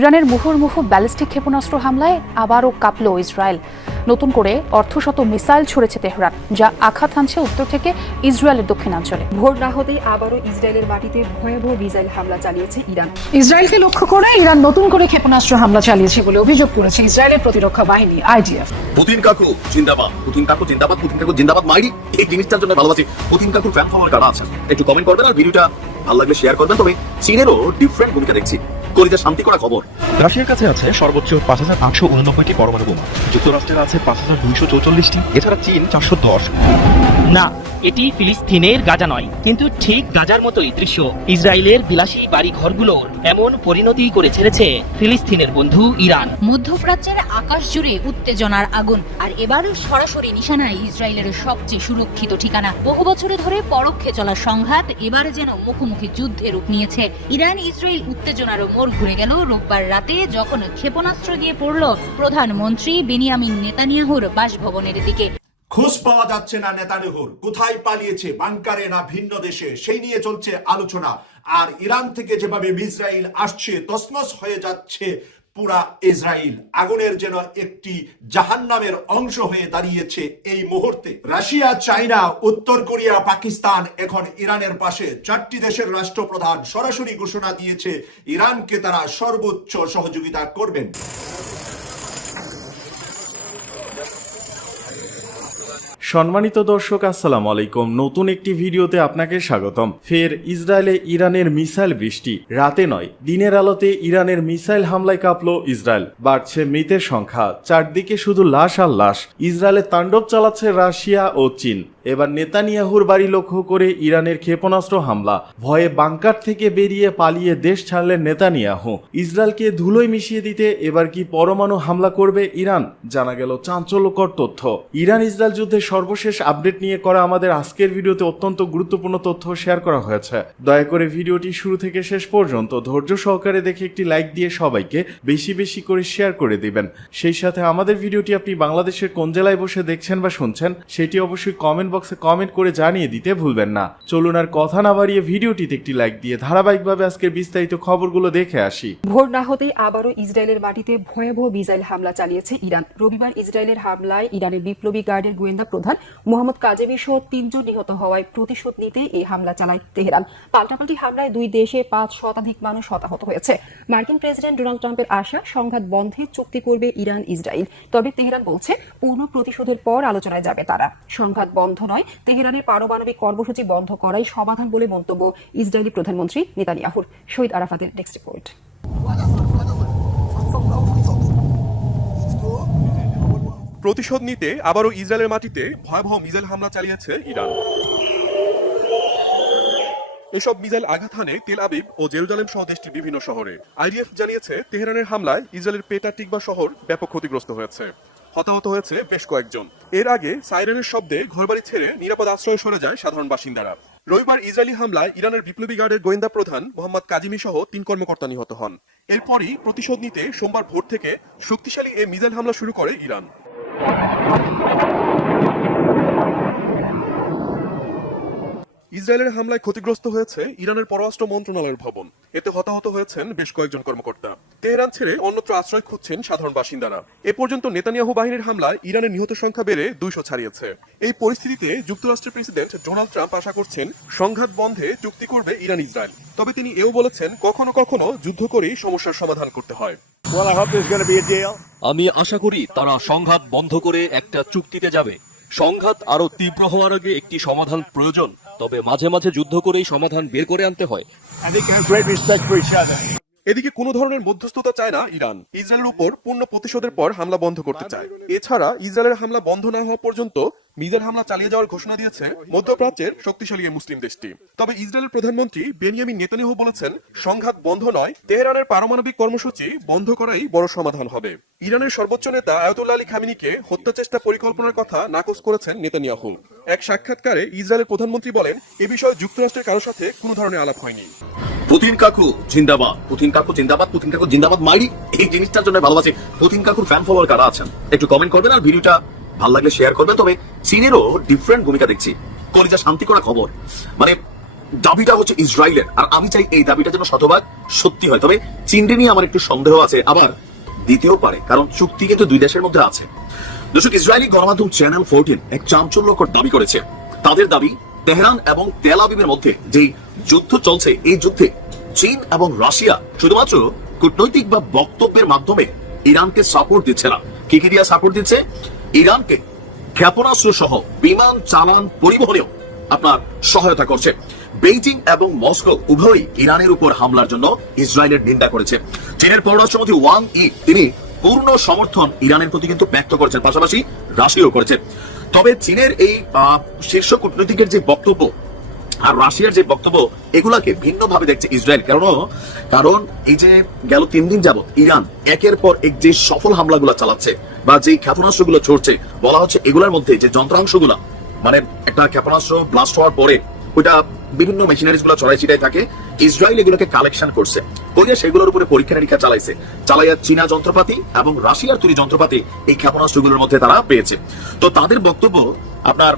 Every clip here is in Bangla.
ইরানের মুহুর্মুহু ব্যালিস্টিক ক্ষেপণাস্ত্র হামলায় আবারও কাঁপল ইসরায়েল। নতুন করে অর্ধশত মিসাইল ছড়েছে তেহরান যা আঘাত হানছে উত্তর থেকে ইসরায়েলের দক্ষিণাঞ্চলে। ভোর না হতেই আবারও ইসরায়েলের মাটিতে ভয়াবহ মিসাইল হামলা চালিয়েছে ইরান। ইসরায়েলকে লক্ষ্য করে ইরান নতুন করে ক্ষেপণাস্ত্র হামলা চালিয়েছে বলে অভিযোগ করেছে ইসরায়েলের প্রতিরক্ষা বাহিনী আইডিএফ। পুতিন কাকু জিন্দাবাদ পুতিন কাকু জিন্দাবাদ পুতিন কাকু জিন্দাবাদ মাইরি এই জিনিসটার জন্য ভালোবাসি। পুতিন কাকুর ফ্যান ফলোয়ার কারা আছেন? একটু কমেন্ট করবেন আর ভিডিওটা ভালো লাগলে শেয়ার করবেন। তবে চীনেরও ডিফারেন্ট ভূমিকা দেখছি। কলিজা শান্তি করা খবর। রাশিয়ার কাছে আছে সর্বোচ্চ পাঁচ হাজার আটশো উননব্বইটি পরমাণু বোমা। যুক্তরাষ্ট্রের আছে পাঁচ হাজার দুইশো চৌচল্লিশটি এছাড়া চীন চারশো দশ। না এটি ফিলিস্তিনের গাজা নয় কিন্তু ঠিক গাজার মতোই দৃশ্য। ইসরায়েলের বিলাসী বাড়ি ঘরগুলোর এমন পরিণতি করে ছেড়েছে ফিলিস্তিনের বন্ধু ইরান। মধ্যপ্রাচ্যের আকাশ জুড়ে উত্তেজনার আগুন আর এবার সরাসরি নিশানায় ইসরায়েলের সবচেয়ে সুরক্ষিত ঠিকানা। বহু বছরে ধরে পরোক্ষে চলা সংঘাত এবার যেন মুখোমুখি যুদ্ধে রূপ নিয়েছে। ইরান ইসরায়েল উত্তেজনারও মোড় ঘুরে গেল রোববার রাতে যখন ক্ষেপণাস্ত্র দিয়ে পড়ল প্রধানমন্ত্রী বেনিয়ামিন নেতানিয়াহুর বাসভবনের দিকে। খোঁজ পাওয়া যাচ্ছে না নেতানিহুর কোথায় পালিয়েছে? বাংকারে না ভিন্ন দেশে? সেই নিয়ে চলছে আলোচনা। আর ইরান থেকে যেভাবে ইসরায়েল আসছে তসমস হয়ে যাচ্ছে পুরা ইসরায়েল আগুনের যেন একটি জাহান নামের অংশ হয়ে দাঁড়িয়েছে এই মুহূর্তে। রাশিয়া, চাইনা, উত্তর কোরিয়া, পাকিস্তান, এখন ইরানের পাশে চারটি দেশের রাষ্ট্রপ্রধান সরাসরি ঘোষণা দিয়েছে, ইরানকে তারা সর্বোচ্চ সহযোগিতা করবেন। সম্মানিত দর্শক, আসসালাম আলাইকুম। নতুন একটি ভিডিওতে আপনাকে স্বাগতম। ফের ইসরায়েলে ইরানের মিসাইল বৃষ্টি। রাতে নয়, দিনের আলোতে ইরানের মিসাইল হামলায় কাঁপল ইসরায়েল। বাড়ছে মৃতের সংখ্যা। চারদিকে শুধু লাশ আর লাশ। ইসরায়েলে তাণ্ডব চালাচ্ছে রাশিয়া ও চীন। এবার নেতানিয়াহুর বাড়ি লক্ষ্য করে ইরানের ক্ষেপণাস্ত্র হামলা। ভয়ে বাংকার থেকে বেরিয়ে পালিয়ে দেশ ছাড়লেন নেতানিয়াহু। ইসরায়েলকে ধুলোয় মিশিয়ে দিতে এবার কি পরমাণু হামলা করবে ইরান? জানা গেল চাঞ্চল্যকর তথ্য। ইরান ইসরায়েল যুদ্ধের সর্বশেষ আপডেট নিয়ে করা আমাদের আজকের ভিডিওতে অত্যন্ত গুরুত্বপূর্ণ তথ্য শেয়ার করা হয়েছে। দয়া করে ভিডিওটি শুরু থেকে শেষ পর্যন্ত ধৈর্য সহকারে দেখে একটি লাইক দিয়ে সবাইকে বেশি বেশি করে শেয়ার করে দিবেন। সেই সাথে আমাদের ভিডিওটি আপনি বাংলাদেশের কোন জেলায় বসে দেখছেন বা শুনছেন, সেটি অবশ্যই কমেন্ট বক্সে কমেন্ট করে জানিয়ে দিতে ভুলবেন না। চলুন আর কথা না বাড়িয়ে ভিডিওটিতে একটি লাইক দিয়ে ধারাবাহিকভাবে আজকের বিস্তারিত খবরগুলো দেখে আসি। ভোর না হতেই আবারও ইসরায়েলের মাটিতে ভয়াবহ মিসাইল হামলা চালিয়েছে ইরান। রবিবার ইসরায়েলের হামলায় ইরানের বিপ্লবী গার্ডের গোয়েন্দা প্রধান মোহাম্মদ কাজেমি সহ তিনজন নিহত হওয়ায় প্রতিশোধ নিতে এই হামলা চালায় তেহরান। পাল্টাপাল্টি হামলায় দুই দেশে পাঁচ শতাধিক মানুষ হতাহত হয়েছে। মার্কিন প্রেসিডেন্ট ডোনাল্ড ট্রাম্পের আশা, সংঘাত বন্ধে চুক্তি করবে ইরান ইসরায়েল তবে তেহরান বলছে, পূর্ণ প্রতিশোধের পর আলোচনায় যাবে তারা। সংঘাত বন্ধ নয়। তেহরানের পারমাণবিক কর্মসূচি বন্ধ করাই সমাধান বলে মন্তব্য ইসরায়েলি প্রধানমন্ত্রী নেতানিয়াহুর। শহীদ আরাফাতের নেক্সট রিপোর্ট। প্রতিশোধ নিতে আবারও ইসরায়েলের মাটিতে ভয়াবহ মিসাইল হামলা চালিয়েছে ইরান। এসব মিসাইল আঘাত হানে তেল আবিব ও জেরুজালেম সহ দেশটির বিভিন্ন শহরে। আইডিএফ জানিয়েছে, তেহরানের হামলায় ইসরায়েলের পেটা টিকবা শহর ব্যাপক ক্ষতিগ্রস্ত হয়েছে। হতাহত হয়েছে বেশ কয়েকজন। এর আগে সাইরেনের শব্দে ঘরবাড়ি ছেড়ে নিরাপদ আশ্রয় সরে যায় সাধারণ বাসিন্দারা। রবিবার ইসরায়েলি হামলায় ইরানের বিপ্লবী গার্ডের গোয়েন্দা প্রধান মোহাম্মদ কাজিমি সহ তিন কর্মকর্তা নিহত হন। এরপরই প্রতিশোধ নিতে সোমবার ভোর থেকে শক্তিশালী এ মিসাইল হামলা শুরু করে ইরান। ইসরায়েলের হামলায় ক্ষতিগ্রস্ত হয়েছে ইরানের পররাষ্ট্র মন্ত্রণালয়ের ভবন। এতে হতাহত হয়েছেন বেশ কয়েকজন কর্মকর্তা। তেহরান ছেড়ে অন্যত্র আশ্রয় খুঁজছেন সাধারণ বাসিন্দারা। এ পর্যন্ত নেতানিয়াহু বাহিনীর হামলায় ইরানের নিহত সংখ্যা বেড়ে দুইশো ছাড়িয়েছে। এই পরিস্থিতিতে যুক্তরাষ্ট্রের প্রেসিডেন্ট ডোনাল্ড ট্রাম্প আশা করছেন সংঘাত বন্ধে চুক্তি করবে ইরান ইসরায়েল। তবে তিনি এও বলেছেন কখনো কখনো যুদ্ধ করেই সমস্যার সমাধান করতে হয়। আমি আশা করি তারা সংঘাত বন্ধ করে একটা চুক্তিতে যাবে। সংঘাত আরও তীব্র হওয়ার আগে একটি সমাধান প্রয়োজন। তবে মাঝে মাঝে যুদ্ধ করেই সমাধান বের করে আনতে হয়। এদিকে কোনো ধরনের মধ্যস্থতা চায় না ইরান। ইসরায়েলের উপর পূর্ণ প্রতিশোধের পর হামলা বন্ধ করতে চায়। এছাড়া ইসরায়েলের হামলা বন্ধ না হওয়া পর্যন্ত মিজাইল হামলা চালিয়ে যাওয়ার ঘোষণা দিয়েছে মধ্যপ্রাচ্যের শক্তিশালী মুসলিম দেশটি। তবে ইসরায়েলের প্রধানমন্ত্রী বেনিয়ামিন নেতানিয়াহু বলেছেন সংঘাত বন্ধ নয় তেহরানের পারমাণবিক কর্মসূচি বন্ধ করাই বড় সমাধান হবে। ইরানের সর্বোচ্চ নেতা আয়াতুল্লাহ আলী খামিনিকে হত্যা চেষ্টা পরিকল্পনার কথা নাকচ করেছেন নেতানিয়াহু। এক সাক্ষাৎকারে ইসরায়েলের প্রধানমন্ত্রী বলেন, এ বিষয়ে যুক্তরাষ্ট্রের কারোর সাথে কোনো ধরনের আলাপ হয়নি। পুতিন কাকু জিন্দাবাদ, পুতিন কাকু জিন্দাবাদ, পুতিন কাকু জিন্দাবাদ মাইরি, এই জিনিসটার জন্য ভালোবাসি। পুতিন কাকুর ফ্যান ফলোয়ার কারা আছেন? একটু কমেন্ট করবেন আর ভিডিওটা ভালো লাগলে শেয়ার করবেন। তবে চীনেরও ডিফারেন্ট ভূমিকা দেখছি। কলিজা শান্তি করা খবর। মানে দাবিটা হচ্ছে ইসরায়েলের। আর আমি চাই এই দাবিটা যেন শতভাগ সত্যি হয়। তবে চীনকে নিয়ে আমার একটু সন্দেহ আছে। আবার দিতেও পারে, কারণ চুক্তি কিন্তু দুই দেশের মধ্যে আছে। দর্শক, ইসরায়েলি গণমাধ্যম চ্যানেল ফোরটিন এক চাঞ্চল্যকর দাবি করেছে। তাদের দাবি, তেহরান এবং তেল আবিবের মধ্যে যে যুদ্ধ চলছে, এই যুদ্ধে চীন এবং রাশিয়া শুধুমাত্র কূটনৈতিক বা বক্তব্যের মাধ্যমে ইরানকে সাপোর্ট দিচ্ছে না। কি কি দিয়ে সাপোর্ট দিচ্ছে? ইরানকে ক্ষেপণাস্ত্র সহ বিমান চালান পরিবহনেও আপনার সহায়তা করছে। বেইজিং এবং মস্কো উভয়ই ইরানের উপর হামলার জন্য ইসরায়েলের নিন্দা করেছে। চীনের পররাষ্ট্রমন্ত্রী ওয়াং ই, তিনি পূর্ণ সমর্থন ইরানের প্রতি কিন্তু ব্যক্ত করেছেন, পাশাপাশি রাশিয়াও করেছে। তবে চীনের এই শীর্ষ কূটনীতিকের যে বক্তব্য আর রাশিয়ার যে বক্তব্য, এগুলাকে ভিন্নভাবে দেখছে ইসরায়েল। কারণ কারণ এই যে গেল তিন দিন যাবত ইরান একের পর এক যে সফল হামলাগুলো চালাচ্ছে বা যে ক্ষেপণাস্ত্রগুলো ছড়ছে, বলা হচ্ছে এগুলোর মধ্যে যে যন্ত্রাংশগুলো মানে একটা ক্ষেপণাস্ত্র ব্লাস্ট হওয়ার পরে ওইটা বিভিন্ন মেশিনারিজগুলো ছড়াই ছিটাই থাকে ইসরায়েল এগুলোকে কালেকশন করছে। করিয়া সেগুলোর উপরে পরীক্ষা নিরীক্ষা চালাইছে। চালাইয়া চীনা যন্ত্রপাতি এবং রাশিয়ার তৈরি যন্ত্রপাতি এই ক্ষেপণাস্ত্রগুলোর মধ্যে তারা পেয়েছে। তো তাদের বক্তব্য আপনার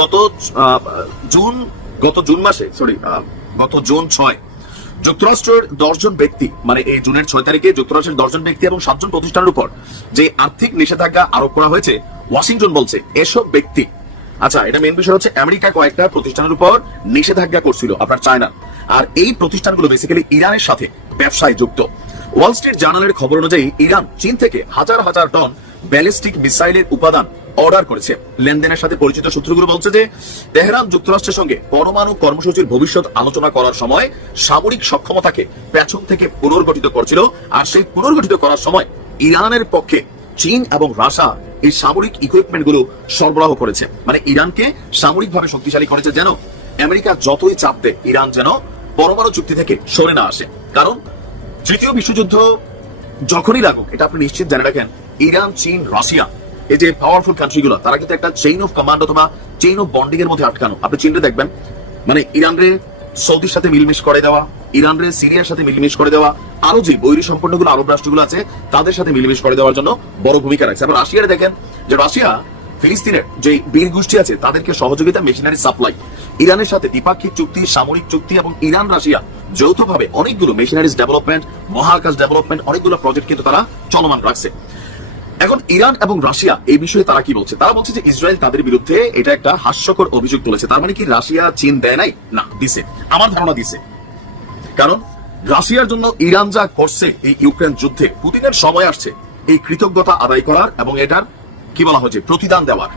গত জুন গত জুন মাসে সরি গত জুন ছয়, যুক্তরাষ্ট্রের দশজন ব্যক্তি মানে এই জুনের ছয় তারিখে যুক্তরাষ্ট্রের দশজন ব্যক্তি এবং সাতজন প্রতিষ্ঠানের উপর যে আর্থিক নিষেধাজ্ঞা আরোপ করা হয়েছে, ওয়াশিংটন বলছে, এসব ব্যক্তি আচ্ছা এটা মেন বিষয় হচ্ছে আমেরিকা কয়েকটা প্রতিষ্ঠানের উপর নিষেধাজ্ঞা করছিল, আপনার চায়না। আর এই প্রতিষ্ঠানগুলো বেসিক্যালি ইরানের সাথে ব্যবসায় যুক্ত। ওয়াল স্ট্রিট জার্নালের খবর অনুযায়ী ইরান চীন থেকে হাজার হাজার টন ব্যালিস্টিক মিসাইলের উপাদান অর্ডার করেছে। লেনদেনের সাথে পরিচিত সূত্রগুলো বলছে যে, তেহরান যুক্তরাষ্ট্রের সঙ্গে পরমাণু কর্মসূচির ভবিষ্যৎ আলোচনা করার সময় সামরিক সক্ষমতাকে পেছন থেকে পুনর্গঠিত করছিল আর সেই পুনর্গঠিত করার সময় ইরানের পক্ষে চীন এবং রাশিয়া এই সামরিক ইকুইপমেন্টগুলো সরবরাহ করেছে। মানে ইরানকে সামরিকভাবে শক্তিশালী করেছে যেন আমেরিকা যতই চাপ দেয়, ইরান যেন পরমাণু চুক্তি থেকে সরে না আসে। কারণ তৃতীয় বিশ্বযুদ্ধ যখনই লাগুক, এটা আপনি নিশ্চিত জেনে রাখেন, ইরান, চীন, রাশিয়া, এই যে পাওয়ারফুল কান্ট্রিগুলো তারা কিন্তু একটা চেইন অফ কমান্ড অথবা চেইন অফ বন্ডিং এর মধ্যে আটকানো। আপনি চীনরে দেখবেন মানে ইরান রে সৌদির সাথে মিলমিশ করে দেওয়া ইরান রে সিরিয়ার সাথে মিলমিশ করে দেওয়া আরও যে বৈরী সম্পন্নগুলো, আরব রাষ্ট্রগুলো আছে, তাদের সাথে মিলমিশ করে দেওয়ার জন্য বড় ভূমিকা রাখছে। আবার রাশিয়ারে দেখেন যে রাশিয়া, ফিলিস্তিনের যে বীর গোষ্ঠী আছে, তাদেরকে সহযোগিতা মেশিনারি সাপ্লাই ইরানের সাথে দ্বিপাক্ষিক চুক্তি, সামরিক চুক্তি এবং ইরান, রাশিয়া যৌথভাবে অনেকগুলো মেশিনারিজ ডেভেলপমেন্ট মহাকাশ ডেভেলপমেন্ট অনেকগুলো প্রজেক্ট কিন্তু তারা চলমান রাখছে। এখন ইরান এবং রাশিয়া এই বিষয়ে তারা কি বলছে? তারা বলছে যে ইসরায়েল তাদের বিরুদ্ধে এটা একটা হাস্যকর অভিযোগ তুলেছে। তার মানে কি রাশিয়া চীন দেয় নাই? না, দিছে। আমার ধারণা দিছে। কারণ রাশিয়ার জন্য ইরান যা করছে এই ইউক্রেন যুদ্ধে, পুতিনের সময় আসছে এই কৃতজ্ঞতা আদায় করার এবং এটার কি বলা হচ্ছে প্রতিদান দেওয়ার।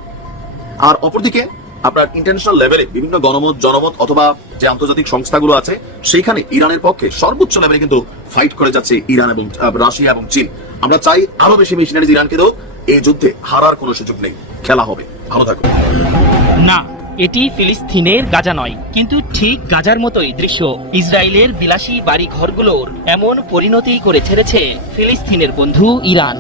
আর অপরদিকে আপনার ইন্টারন্যাশনাল লেভেলে বিভিন্ন গণমত, জনমত অথবা যে আন্তর্জাতিক সংস্থাগুলো আছে সেখানে ইরানের পক্ষে সর্বোচ্চ লেভেলে কিন্তু ফাইট করে যাচ্ছে ইরান এবং রাশিয়া এবং চীন। আমরা চাই আরও বেশি মেশিনারিজ ইরানকে দেও, এই যুদ্ধে হারার কোনো সুযোগ নেই। খেলা হবে। ভালো থাকুন। না, এটি ফিলিস্তিনের গাজা নয়, কিন্তু ঠিক গাজার মতোই দৃশ্য। ইসরায়েলের বিলাসী বাড়ি ঘরগুলোর এমন পরিণতি করে ছেড়েছে ফিলিস্তিনের বন্ধু ইরান।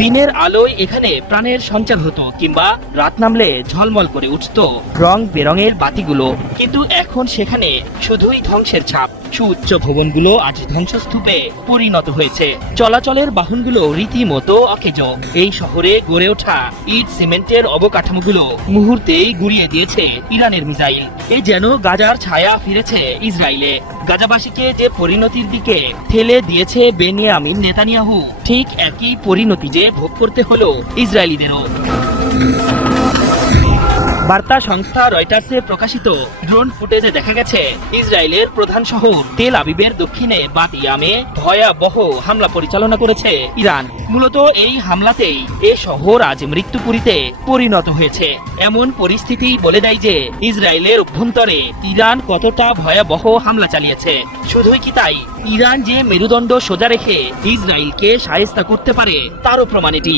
দিনের আলোয় এখানে প্রাণের সঞ্চার হতো, কিংবা রাত নামলে ঝলমল করে উঠত। রং বেরঙের বাতিগুলো কিন্তু এখন সেখানে শুধুই ধ্বংসের ছাপ। সুউচ্চ ভবনগুলো আজ ধ্বংসস্তূপে পরিণত হয়েছে। চলাচলের বাহনগুলো রীতিমতো অকেজ। এই শহরে গড়ে ওঠা ইট সিমেন্টের অবকাঠামোগুলো মুহূর্তেই গুড়িয়ে দিয়েছে ইরানের মিসাইল। এই যেন গাজার ছায়া ফিরেছে ইসরায়েলে। গাজাবাসীকে যে পরিণতির দিকে ঠেলে দিয়েছে বেনিয়ামিন নেতানিয়াহু, ঠিক একই পরিণতি যে ভোগ করতে হলো ইসরায়েলিদেরও। বার্তা সংস্থা রয়টার্সে প্রকাশিত ড্রোন ফুটেজে দেখা গেছে, ইসরায়েলের প্রধান শহর তেল আবিবের দক্ষিণে বাতিয়ামে ভয়াবহ হামলা পরিচালনা করেছে ইরান। মূলত এই হামলাতেই এ শহর আজ মৃত্যুপুরীতে পরিণত হয়েছে। এমন পরিস্থিতি বলে দেয় যে, ইসরায়েলের অভ্যন্তরে ইরান কতটা ভয়াবহ হামলা চালিয়েছে। শুধুই কি তাই? ইরান যে মেরুদণ্ড সোজা রেখে ইসরায়েলকে সায়স্তা করতে পারে, তারও প্রমাণ এটি।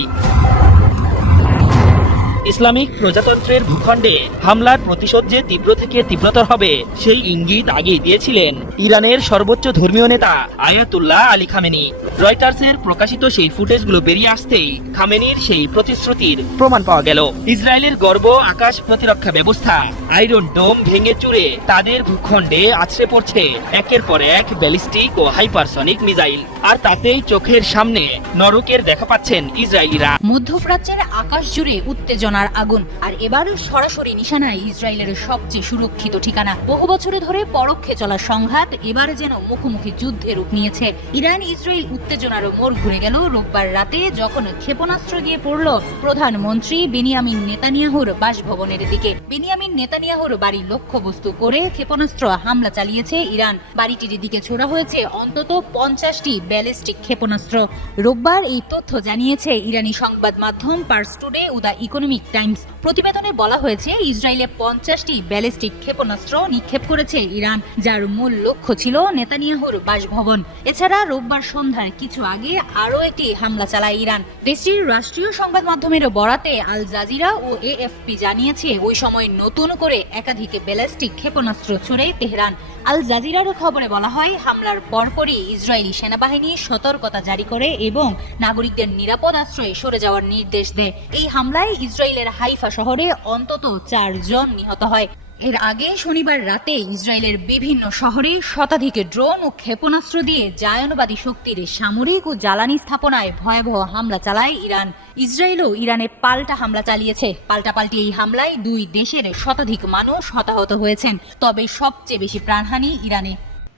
ইসলামিক প্রজাতন্ত্রের ভূখণ্ডে হামলার প্রতিশোধ যে তীব্র থেকে তীব্রতর হবে, সেই ইঙ্গিত আগেই দিয়েছিলেন ইরানের সর্বোচ্চ ধর্মীয় নেতা আয়াতুল্লাহ আলী খামেনি। রয়টার্সের প্রকাশিত সেই ফুটেজগুলো বেরিয়ে আসতেই খামেনির সেই প্রতিশ্রুতির প্রমাণ পাওয়া গেল। ইসরায়েলের গর্ব আকাশ প্রতিরক্ষা ব্যবস্থা আইরন ডোম ভেঙে চুরে তাদের ভূখণ্ডে আছড়ে পড়ছে একের পর এক ব্যালিস্টিক ও হাইপারসনিক মিসাইল। আর তাতেই চোখের সামনে নরকের দেখা পাচ্ছেন ইসরায়েলিরা। মধ্যপ্রাচ্যের আকাশ জুড়ে উত্তেজনার উত্তেজনার আগুন। আর এবার সরাসরি নিশানায় ইসরায়েলের সবচেয়ে সুরক্ষিত ঠিকানা। বহু বছরে ধরে পরোক্ষে চলা সংঘাত এবার যেন মুখোমুখি যুদ্ধে রূপ নিয়েছে। ইরান, ইসরায়েল উত্তেজনারও মোড় ঘুরে গেল। রোববার রাতে যখন ক্ষেপণাস্ত্র দিয়ে পড়ল, প্রধানমন্ত্রী বেনিয়ামিন নেতানিয়াহুর বাসভবনের দিকে। বেনিয়ামিন নেতানিয়াহুর বাড়ি লক্ষ্যবস্তু করে ক্ষেপণাস্ত্র হামলা চালিয়েছে ইরান। বাড়িটির দিকে ছোড়া হয়েছে অন্তত পঞ্চাশটি ব্যালিস্টিক ক্ষেপণাস্ত্র। রোববার এই তথ্য জানিয়েছে ইরানি সংবাদ মাধ্যম পার্স টুডে উদা ইকোনমিক। টাইমস প্রতিবেদনে বলা হয়েছে, ইসরায়েলে পঞ্চাশটি ব্যালিস্টিক ক্ষেপণাস্ত্র নিক্ষেপ করেছে ইরান, যার মূল লক্ষ্য ছিল নেতানিয়াহুর বাসভবন। এছাড়া রোববার সন্ধ্যার কিছু আগে আরও একটি হামলা চালায় ইরান। দেশটির রাষ্ট্রীয় সংবাদ মাধ্যমের বরাতে আল জাজিরা ও এএফপি জানিয়েছে, ওই সময় নতুন করে একাধিক ব্যালিস্টিক ক্ষেপণাস্ত্র ছড়ে তেহরান। আল জাজিরার খবরে বলা হয়, হামলার পরপরই ইসরায়েলি সেনাবাহিনী সতর্কতা জারি করে এবং নাগরিকদের নিরাপদ আশ্রয়ে সরে যাওয়ার নির্দেশ দেয়। এই হামলায় ইসরায়েলের হাইফা শহরে অন্তত চারজন নিহত হয়। এর আগে শনিবার রাতে ইসরায়েলের বিভিন্ন শহরে শতাধিক ড্রোন ও ক্ষেপণাস্ত্র দিয়ে জায়নবাদী শক্তির সামরিক ও জ্বালানি স্থাপনায় ভয়াবহ হামলা চালায় ইরান। ইসরায়েলও ইরানে পাল্টা হামলা চালিয়েছে। পাল্টাপাল্টি এই হামলায় দুই দেশের শতাধিক মানুষ হতাহত হয়েছেন। তবে সবচেয়ে বেশি প্রাণহানি ইরানে।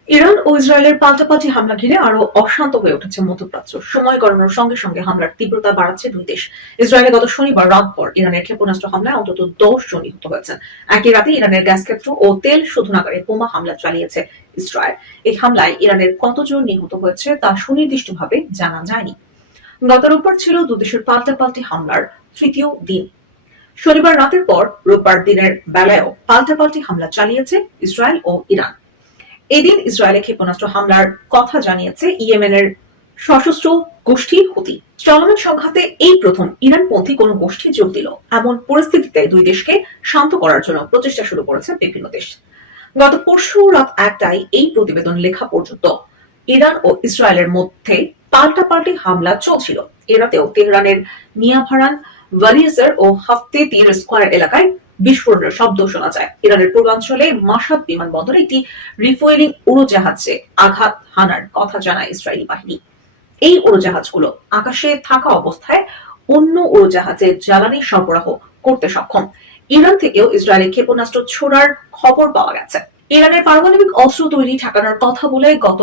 ইরান ও ইসরায়েলের পাল্টাপাল্টি হামলা ঘিরে আরও অশান্ত হয়ে উঠেছে মধ্যপ্রাচ্য। সময় গড়ানোর সঙ্গে সঙ্গে হামলার তীব্রতা বাড়াচ্ছে দুই দেশ। ইসরায়েলে গত শনিবার রাত পর ইরানের ক্ষেপণাস্ত্র হামলায় অন্তত দশ জন নিহত হয়েছেন। একই রাতে ইরানের গ্যাস ক্ষেত্র ও তেল শোধনাগারে বোমা হামলা চালিয়েছে ইসরায়েল। এই হামলায় ইরানের কতজন নিহত হয়েছে তা সুনির্দিষ্টভাবে জানা যায়নি। গত রোববার ছিল দুদেশের পাল্টাপাল্টি হামলার তৃতীয় দিন। শনিবার রাতের পর রোববার দিনের বেলায়ও পাল্টাপাল্টি হামলা চালিয়েছে ইসরায়েল ও ইরান। এদিন ইসরায়েলে ক্ষেপণাস্ত্র হামলার কথা জানিয়েছে ইয়েমেনের সশস্ত্র গোষ্ঠী হুতি। চলমান সংঘাতে এই প্রথম ইরানপন্থী কোন গোষ্ঠী যোগ দিল। এমন পরিস্থিতিতে দুই দেশকে শান্ত করার জন্য প্রচেষ্টা শুরু করেছে বিভিন্ন দেশ। গত পরশু রাত একটায় এই প্রতিবেদন লেখা পর্যন্ত ইরান ও ইসরায়েলের মধ্যে পাল্টাপাল্টি হামলা চলছিল। এরাতেও তেহরানের নিয়াভারান ভালিয়াসার ও হাফতে তীর স্কোয়ার এলাকায় বিস্ফোরণের শব্দ শোনা যায়। ইরানের পূর্বাঞ্চলে মাসাদ বিমানবন্দরে একটি রিফুয়েলিং উড়োজাহাজে আঘাত হানার কথা জানায় ইসরায়েলি বাহিনী। এই উড়োজাহাজগুলো আকাশে থাকা অবস্থায় অন্য উড়োজাহাজে জ্বালানি সরবরাহ করতে সক্ষম। ইরান থেকেও ইসরায়েলের ক্ষেপণাস্ত্র ছোড়ার খবর পাওয়া গেছে। ইরানের পারমাণবিক অস্ত্র তৈরি ঠেকানোর কথা বলে গত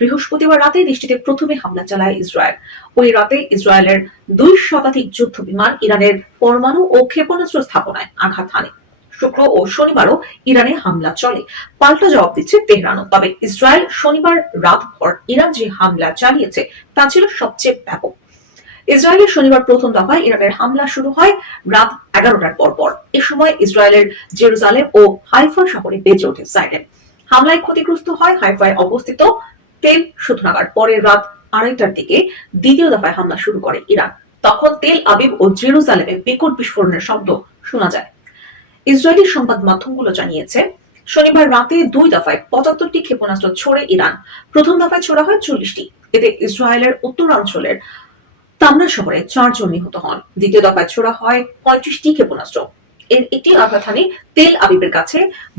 বৃহস্পতিবার রাতে দেশটিতে প্রথমে হামলা চালায় ইসরায়েল। ওই রাতে ইসরায়েলের দুই শতাধিক যুদ্ধ বিমান ইরানের পরমাণু ও ক্ষেপণাস্ত্র স্থাপনায় আঘাত হানে। শুক্র ও শনিবারও ইরানে হামলা চলে। পাল্টা জবাব দিচ্ছে তেহরানও। তবে ইসরায়েল শনিবার রাত ভর ইরান যে হামলা চালিয়েছে, তা ছিল সবচেয়ে ব্যাপক। ইসরায়েলের শনিবার প্রথম দফায় ইরানের হামলা শুরু হয় রাত এগারোটার পর পর এ সময় ইসরায়েলের জেরুজালেম ও হাইফা শহরে বেজে ওঠে সাইরেন। হামলায় ক্ষতিগ্রস্ত হয় হাইফায় অবস্থিত তেল শোধনাগার পরে রাত আড়াইটার দিকে দ্বিতীয় দফায় হামলা শুরু করে ইরান। তখন তেল আবিব ও জেরুজালেমে বিকট বিস্ফোরণের শব্দ শোনা যায়। ইসরায়েলি সংবাদ মাধ্যমগুলো জানিয়েছে, শনিবার রাতে দুই দফায় পঁচাত্তরটি ক্ষেপণাস্ত্র ছোড়ে ইরান। প্রথম দফায় ছোড়া হয় চল্লিশটি। এতে ইসরায়েলের উত্তরাঞ্চলের তামনা শহরে চারজন নিহত হন। দ্বিতীয় দফায় ছোড়া হয় পঁয়ত্রিশটি ক্ষেপণাস্ত্র। এর একটি রাজধানী তেল আবিবের কাছে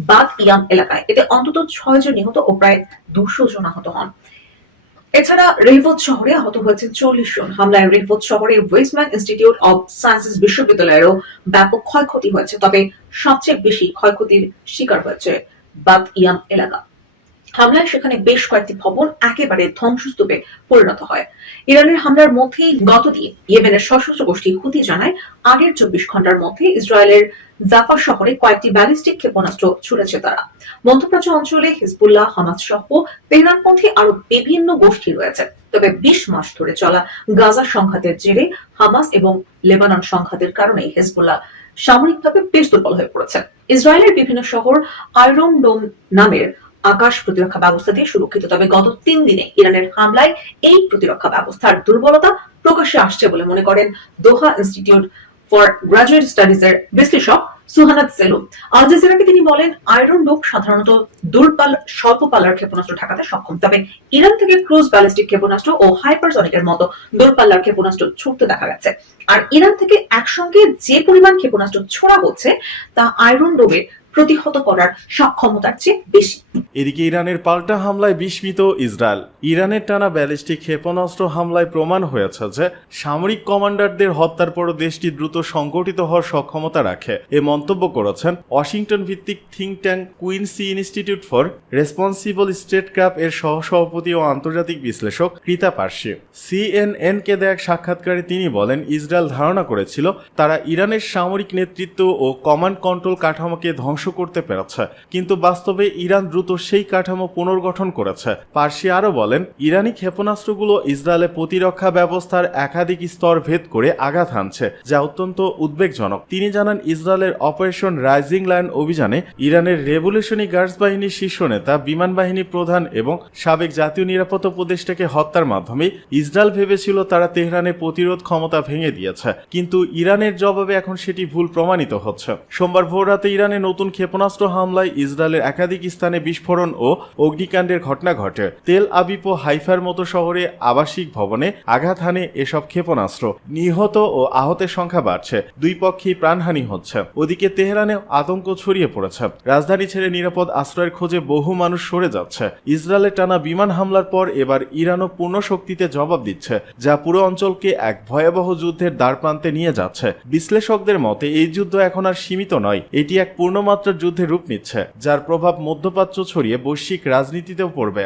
বাদ ইয়াম এলাকায়। এতে অন্তত নিহত ও প্রায় দুশো জন আহত হন। এছাড়া রেহভত শহরে আহত হয়েছেন চল্লিশ জন। হামলায় রেহভত শহরে ওয়েস্টম্যান ইনস্টিটিউট অব সায়েন্সেস বিশ্ববিদ্যালয়েরও ব্যাপক ক্ষয়ক্ষতি হয়েছে, তবে সবচেয়ে বেশি ক্ষয়ক্ষতির শিকার হয়েছে বাদ ইয়াম এলাকা। হামলায় সেখানে বেশ কয়েকটি ভবন একেবারে ধ্বংসস্তূপে পরিণত হয়। ইরানের হামলার মধ্যেই গত দিয়ে ইয়েমেনের সশস্ত্র গোষ্ঠী হুতি জানায়, আগের চব্বিশ ঘণ্টার মধ্যে ইসরায়েলের জাফা শহরে কয়েকটি ব্যালিস্টিক ক্ষেপণাস্ত্র ছুড়েছে তারা। মধ্যপ্রাচ্য অঞ্চলে হিজবুল্লাহ, হামাস সহ তেহরানপন্থী আরও বিভিন্ন গোষ্ঠী রয়েছে। তবে বিশ মাস ধরে চলা গাজা সংঘাতের জেরে হামাস এবং লেবানন সংঘাতের কারণে হেজবুল্লাহ সামরিকভাবে বেশ দুর্বল হয়ে পড়েছে। ইসরায়েলের বিভিন্ন শহর আয়রন ডোম নামের আকাশ প্রতিরক্ষা ব্যবস্থা দিয়ে সুরক্ষিত। তবে গত তিন দিনে ইরানের হামলায় এই প্রতিরক্ষা ব্যবস্থার দুর্বলতা প্রকাশ্যে আসছে বলে মনে করেন Doha institute for graduate studies এর বিশ্লেষক জাজিরাকে তিনি বলেন, আয়রন ডোম সাধারণত দূরপাল স্বল্প পাল্লার ক্ষেপণাস্ত্র ঠেকাতে সক্ষম। তবে ইরান থেকে ক্রুজ ব্যালিস্টিক ক্ষেপণাস্ত্র ও হাইপারসনিকের মতো দূরপাল্লার ক্ষেপণাস্ত্র ছুটতে দেখা গেছে। আর ইরান থেকে একসঙ্গে যে পরিমাণ ক্ষেপণাস্ত্র ছোড়া হচ্ছে, তা আয়রন ডোমের প্রতিহত করার সক্ষমতার চেয়ে বেশি। এদিকে ইরানের পাল্টা হামলায় বিস্মিত ইসরায়েল। ইরানের টানা ব্যালিস্টিক ক্ষেপণাস্ত্র হামলায় প্রমাণ হয়েছে যে সামরিক কমান্ডারদের হত্যার পরও দেশটি দ্রুত সংগঠিত হওয়ার সক্ষমতা রাখে। এ মন্তব্য করেছেন ওয়াশিংটন ভিত্তিক think tank Quincy institute for responsible Statecraft এর সহসভাপতি ও আন্তর্জাতিক বিশ্লেষক কৃতা পার্সি সিএনএন কে দেয়া এক সাক্ষাৎকারে তিনি বলেন, ইসরায়েল ধারণা করেছিল, তারা ইরানের সামরিক নেতৃত্ব ও কমান্ড কন্ট্রোল কাঠামোকে ধ্বংস করতে পেরেছে। কিন্তু বাস্তবে ইরান দ্রুত সেই কাঠামো পুনর্গঠন করেছে। পার্সি আরও বলেন, ইরানি ক্ষেপণাস্ত্রগুলো ইসরায়েলের প্রতিরক্ষা ব্যবস্থার একাধিক স্তর ভেদ করে আঘাত হানছে, যা অত্যন্ত উদ্বেগজনক। তিনি জানান, ইসরায়েলের অপারেশন রাইজিং লায়ন অভিযানে ইরানের রেভলিউশনারি গার্ডস বাহিনীর শীর্ষ নেতা, বিমান বাহিনী প্রধান এবং সাবেক জাতীয় নিরাপত্তা উপদেষ্টাকে হত্যার মাধ্যমে ইসরায়েল ভেবেছিল তারা তেহরানের প্রতিরোধ ক্ষমতা ভেঙে দিয়েছে। কিন্তু ইরানের জবাবে এখন সেটি ভুল প্রমাণিত হচ্ছে। সোমবার ভোররাতে ইরানে নতুন ক্ষেপণাস্ত্র হামলায় ইসরায়েলের একাধিক স্থানে বিস্ফোরণ ও অগ্নিকাণ্ডের ঘটনা ঘটে। তেল আবিব ও হাইফার মতো শহরে আবাসিক ভবনে আঘাত হানে এসব ক্ষেপণাস্ত্র। নিহত ও আহতের সংখ্যা বাড়ছে। দুই পক্ষেই প্রাণহানি হচ্ছে। ওদিকে তেহরানে আতঙ্ক ছড়িয়ে পড়েছে। রাজধানী ছেড়ে নিরাপদ আশ্রয়ের খোঁজে বহু মানুষ সরে যাচ্ছে। ইসরায়েলের টানা বিমান হামলার পর এবার ইরানও পূর্ণ শক্তিতে জবাব দিচ্ছে, যা পুরো অঞ্চলকে এক ভয়াবহ যুদ্ধের দ্বারপ্রান্তে নিয়ে যাচ্ছে। বিশ্লেষকদের মতে, এই যুদ্ধ এখন আর সীমিত নয়। এটি এক পূর্ণমাত্রার যুদ্ধে রূপ নিচ্ছে যার প্রভাব মধ্যপ্রাচ্য ছড়িয়ে বৈশ্বিক রাজনীতিতেও পড়বে।